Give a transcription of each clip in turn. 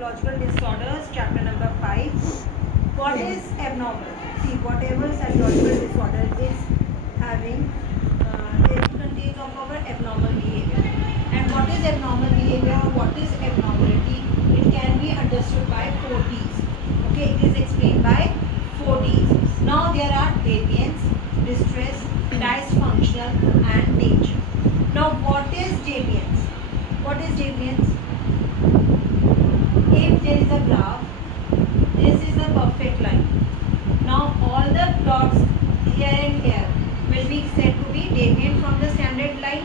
psychological disorders, chapter number 5. What is abnormal? See, whatever psychological disorder is having, it contains of our abnormal behavior. And what is abnormal behavior or what is abnormality? It can be understood by 4 T's. Okay, it is explained by 4 T's. Now there are deviance, distress, dysfunctional and danger. Now what is deviance? What is deviance? If there is a graph, this is the perfect line. Now all the plots here and here will be said to be deviant from the standard line.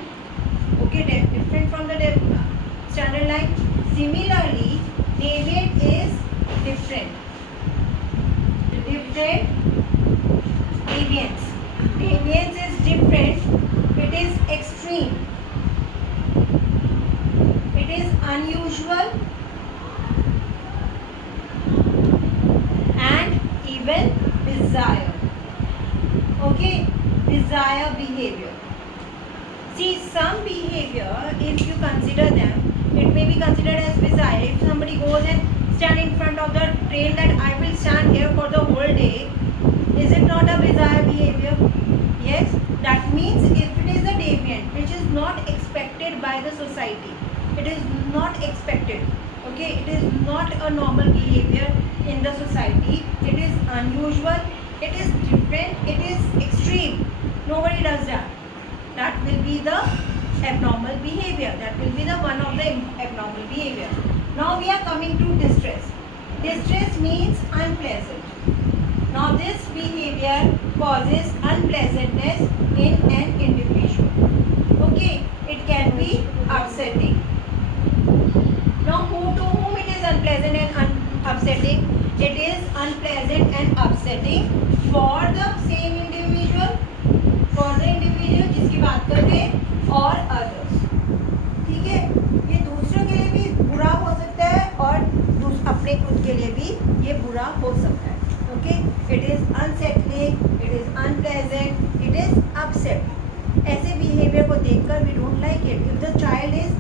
Okay, different from the standard line. Similarly, deviant is different. Deviance. Deviance is different. It is extreme. It is unusual and even bizarre. Okay, bizarre behavior. See, some behavior, if you consider them, it may be considered as bizarre. If somebody goes and stand in front of the train that I will stand here for the whole day, is it not a bizarre behavior? Yes, that means if it is a deviant which is not expected by the society, it is not expected. Okay, it is not a normal behavior in the society. It is unusual, it is different, it is extreme. Nobody does that. That will be the abnormal behavior. That will be the one of the abnormal behavior. Now we are coming to distress. Distress means unpleasant. Now this behavior causes unpleasantness in an individual. Okay, it can be upsetting. Now to whom it is unpleasant and upsetting? It is unpleasant and upsetting for the same individual, जिसकी बात कर रहे हैं, और others. ठीक है, ये दूसरों के लिए भी बुरा हो सकता है और अपने खुद के लिए भी ये बुरा हो सकता है. Okay, it is unsettling, it is unpleasant, it is upset. ऐसे behavior को देखकर we don't like it. If the child is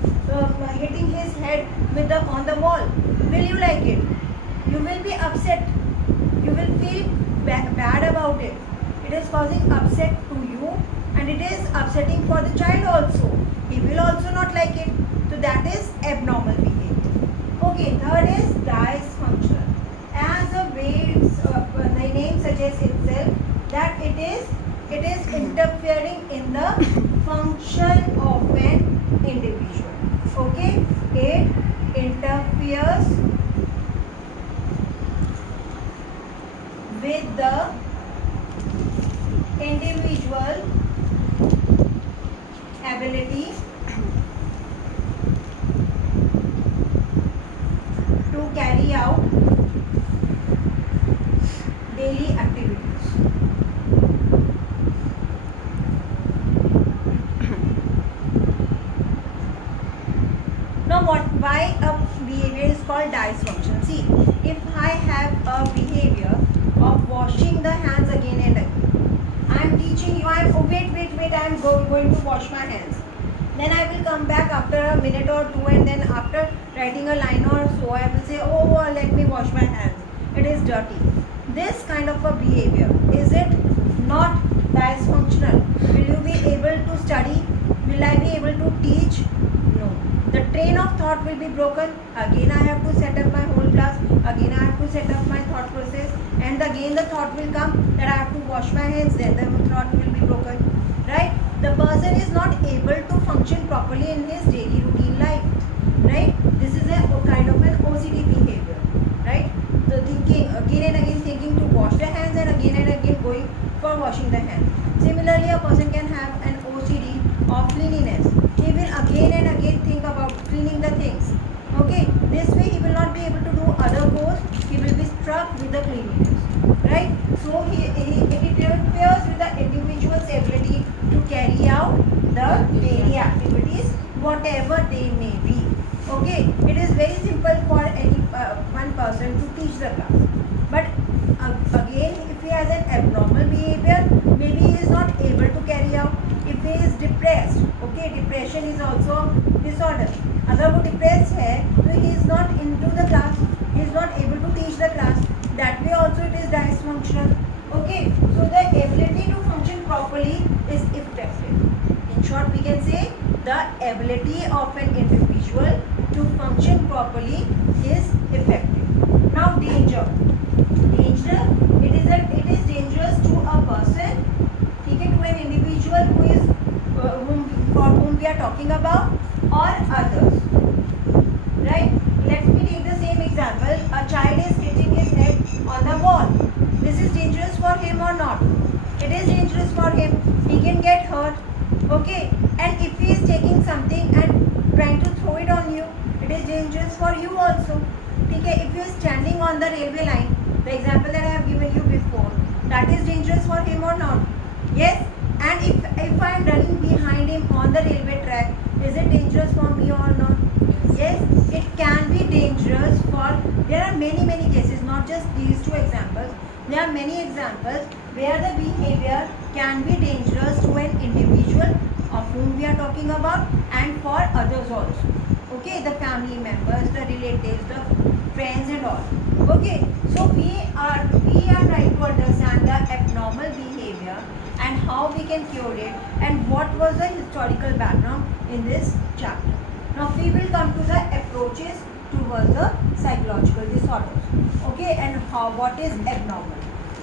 hitting his head with on the wall, will you like it? You will be upset. You will feel bad about it. It is causing upset to you and it is upsetting for the child also. He will also not like it. So that is abnormal behavior. Okay, third is dysfunctional. As the way the name suggests itself, that it is interfering in the function of an individual. Okay, it interferes with the individual ability to carry out daily activities. Now why a behavior is called dysfunction? See, if I have a behavior of washing the hands again and again, I am teaching you, wait, I am going to wash my hands. Then I will come back after a minute or two, and then after writing a line or so, I will say, oh, let me wash my hands. It is dirty. This kind of a behavior, is it not dysfunctional? Will you be able to study? Will I be able to teach? No. The train of thought will be broken. Again I have to set up my whole class. Again I have to set up my thought process. And again the thought will come that I have to wash my hands. Then the thought will be broken. Right? The person is not able to function properly in his daily routine life. Right? This is a kind of an OCD behavior. Right? The thinking, again and again thinking to wash the hands and again going for washing the hands. Similarly, a person can have an OCD of cleanliness. He will again and again think about cleaning the things. Okay, this way he will not be able to do other chores. He will be struck with the cleanliness. Right? So it interferes with the individual's ability to carry out the daily activities, whatever they may be. Okay, it is very simple for any one person to teach the class. But again, if he has an abnormal behavior, maybe he is not able to carry out. If he is depressed, okay, depression is also disorder. अगर वो depressed है, तो he is not into the class. functional. Okay, so the ability to function properly is effective. In short, we can say the ability of an individual to function properly is effective. Now danger. Danger, it is dangerous to a person, ठीक है, to an individual who is for whom we are talking about, or others, right? Let me take the same example. A child is hitting his head on the wall. This is dangerous for him or not? It is dangerous for him. He can get hurt. Okay, and if he is taking something and trying to throw it on you, it is dangerous for you also. Okay, if you are standing on the railway line, the example that I have given you before, that is dangerous for him or not? Yes. And if I am running behind him on the railway track, is it dangerous for me or not? Yes, it can be dangerous for, there are many cases, not just these two examples. There are many examples where the behavior can be dangerous to an individual of whom we are talking about, and for others also. Okay, the family members, the relatives, the friends and all. Okay, so we are trying to understand the abnormal behavior and how we can cure it, and what was the historical background in this chapter. Now we will come to the approaches towards the psychological disorders. Okay, and what is abnormal?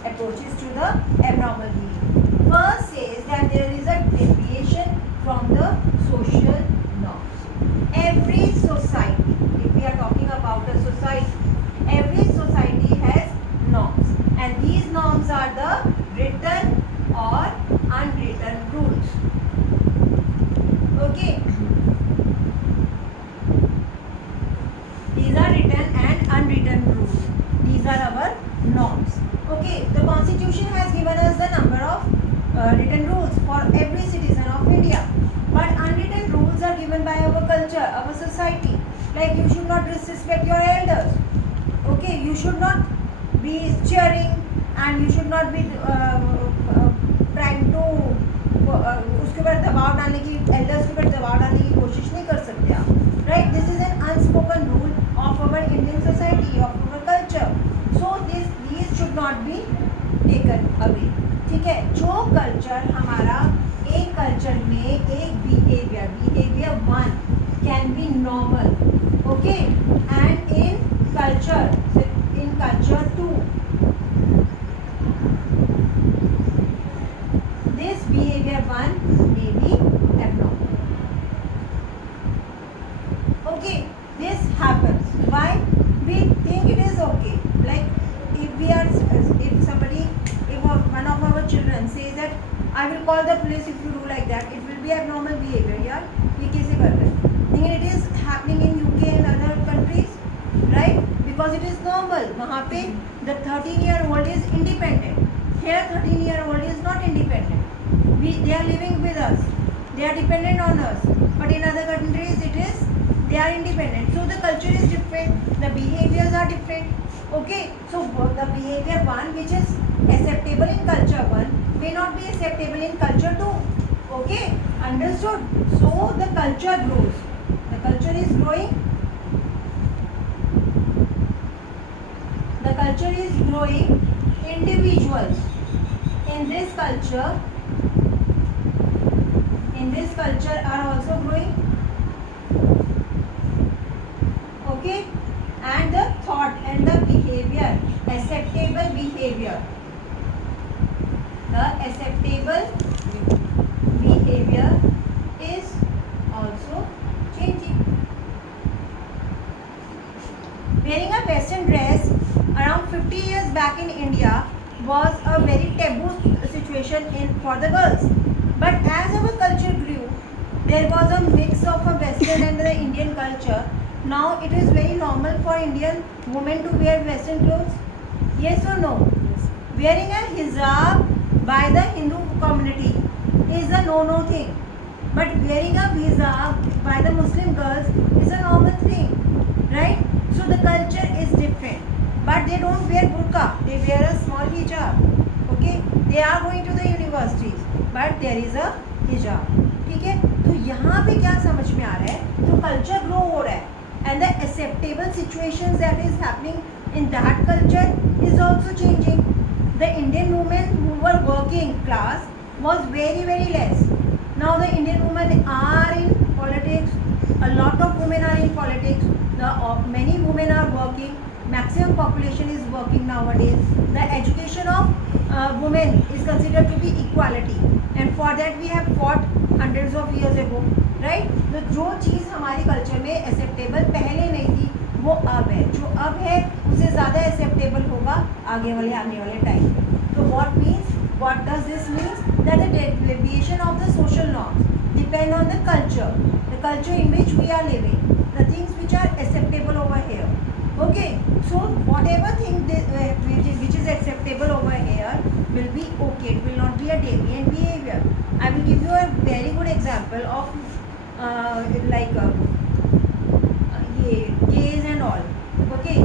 Approaches to the abnormal behavior. First says that there is a deviation from the social norms. Every society, if we are talking about a society, every society has norms, and these norms are the written or unwritten rules. Okay, these are written and unwritten rules. These are our norms. Okay, the constitution has given us the number of written rules for every citizen of India, but unwritten rules are given by our culture, our society. Like, you should not disrespect your elders. Okay, you should not be cheering, and you should not be trying to उसके ऊपर दबाव डालने की, elders के ऊपर दबाव डालने की कोशिश नहीं कर सकते आप. Right, this is an unspoken rule of our Indian society, of our culture. So these should not be taken away. ठीक है, जो कल्चर हमारा, एक कल्चर में एक behavior one can be normal. Okay, and in culture two, this behavior one may be abnormal. Okay, this happens. Why? We think it is okay. Like, if somebody, if one of our children says that I will call the police if you do like that, it will be abnormal behavior. यार, ये कैसे कर रहे हैं? लेकिन it is happening in UK and other countries, right? Because it is normal. वहाँ पे the 13-year-old is independent. Here 13-year-old is not independent. They are living with us. They are dependent on us. But in other countries they are independent. So the culture is different. The behaviors are different. Okay. So the behavior one, which is acceptable in culture one, may not be acceptable in culture two. Okay. Understood? So the culture grows. The culture is growing. The culture is growing. Individuals in this culture are also growing. Okay, and the thought and the behavior, acceptable behavior, the acceptable behavior is also changing. Wearing a western dress around 50 years back in India was a very taboo situation for the girls. But as our culture grew, there was a mix of a western and the Indian culture. Now it is very normal for Indian women to wear western clothes. Yes or no? Yes. Wearing a hijab by the Hindu community is a no-no thing. But wearing a hijab by the Muslim girls is a normal thing. Right? So the culture is different. But they don't wear burqa. They wear a small hijab. Okay? They are going to the universities. But there is a hijab. ठीक है? तो यहाँ पे क्या समझ में आ रहा है? तो culture grow हो रहा है. And the acceptable situations that is happening in that culture is also changing. the Indian women who were working class was very less. Now the Indian women are in politics. A lot of women are in politics. Many women are working. Maximum population is working nowadays. The education of women is considered to be equality, and for that we have fought hundreds of years ago, right? तो जो चीज़ हमारे culture में acceptable पहले नहीं थी वो अब है, जो अब है उससे ज़्यादा एक्सेप्टेबल होगा आने वाले टाइम में. तो what does this means? That the deviation of the social norms depend on the culture in which we are living, the things which are acceptable over here. Okay, so whatever thing which is acceptable over here will be okay. It will not be a deviant behavior. I will give you a very good example of gays and all. Okay,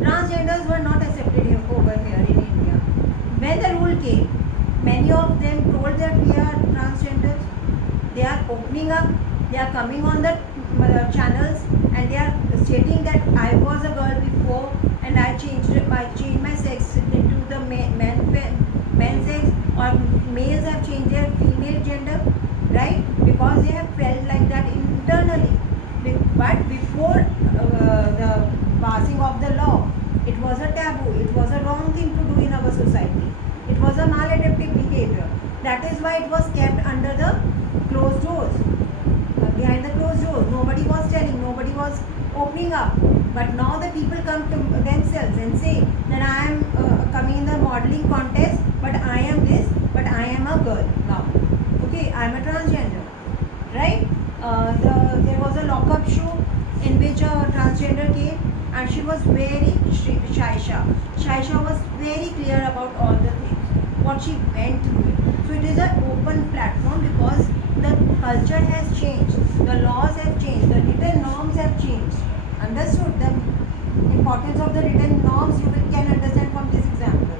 transgenders were not accepted over here in India. When the rule came, many of them told that we are transgenders. They are opening up, they are coming on the channels, and they are stating that I was a girl before and I changed my sex into the man sex, or males have changed their female gender, right? Because they have felt like that internally. But before the passing of the law, it was a taboo, it was a wrong thing to do in our society. It was a maladaptive behavior. That is why it was kept under the closed doors. Behind the closed doors, nobody was telling, nobody was opening up. But now the people come to themselves and say that I am coming in the modeling contest, but I am this, but I am a girl now. Okay, I am a transgender, right? There was a lockup show in which a transgender came, and she was very Shaisha. Shaisha was very clear about all the things, what she went through it. So it is an open platform because the culture has changed, the laws have changed, the written norms have changed. Understood the importance of the written norms? You can understand from this example.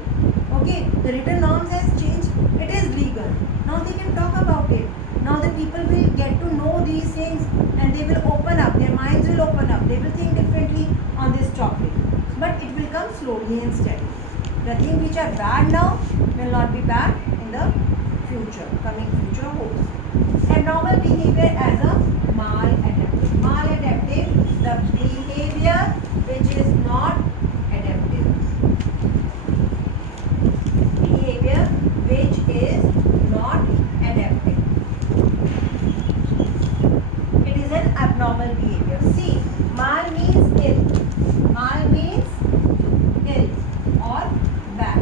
Okay, the written norms has changed. It is legal. Now they can talk about it. Now the people will get to know these things, and they will open up. Their minds will open up. They will think differently on this topic. But it will come slowly and steadily. The things which are bad now will not be bad in the future. Coming future holds. Abnormal behavior as a maladaptive. Maladaptive, the behavior which is not adaptive. Behavior which is not adaptive. It is an abnormal behavior. See, mal means ill. Mal means ill or bad.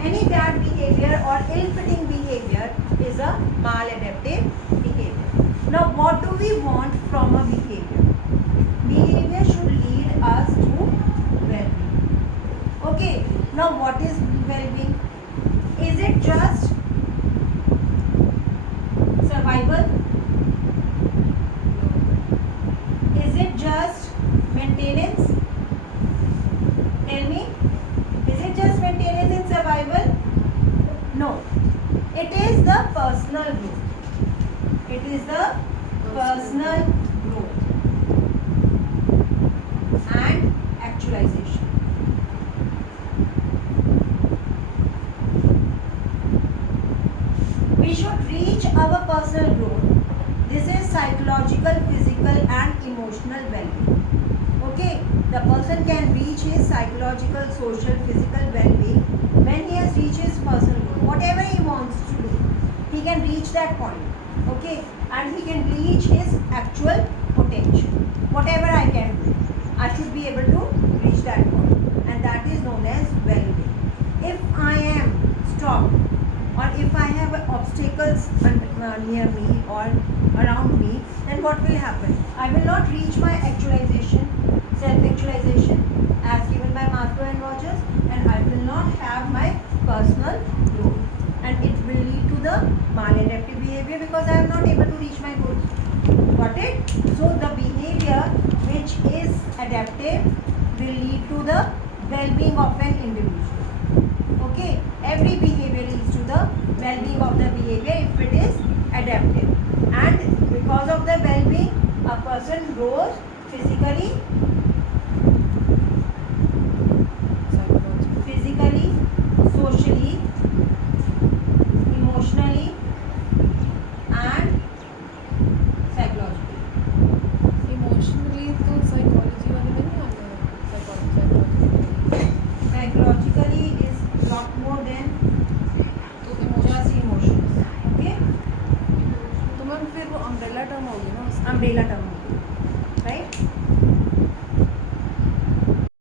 Any bad behavior or ill-fitting behavior is a maladaptive behavior. Now, what do we want from a behavior? Behavior should lead us to well-being. Okay, now what is well-being? Is it just survival? Is it just maintenance? Tell me, is it just maintenance and survival? No. It is the personal growth. It is the personal growth and actualization. We should reach our personal growth. This is psychological, physical and emotional well-being. Okay, the person can reach his psychological, social, physical well-being when he has reached his personal growth. Whatever he wants to do, he can reach that point. Okay, and he can reach his actual potential. Whatever I can do, I should be able to reach that point, and that is known as well-being. If I am stopped, or if I have obstacles near me or around me, then what will happen? I will not reach my actualization, self-actualization as given by Maslow and Rogers, and I will not have my personal growth, and it will lead to the maladaptive behavior because I am not able to reach my goals. Got it? So the behavior which is adaptive will lead to the well-being of an individual. Okay, every behavior leads to the well-being of the behavior if it is adaptive, and because of the well-being a person grows physically, umbrella term.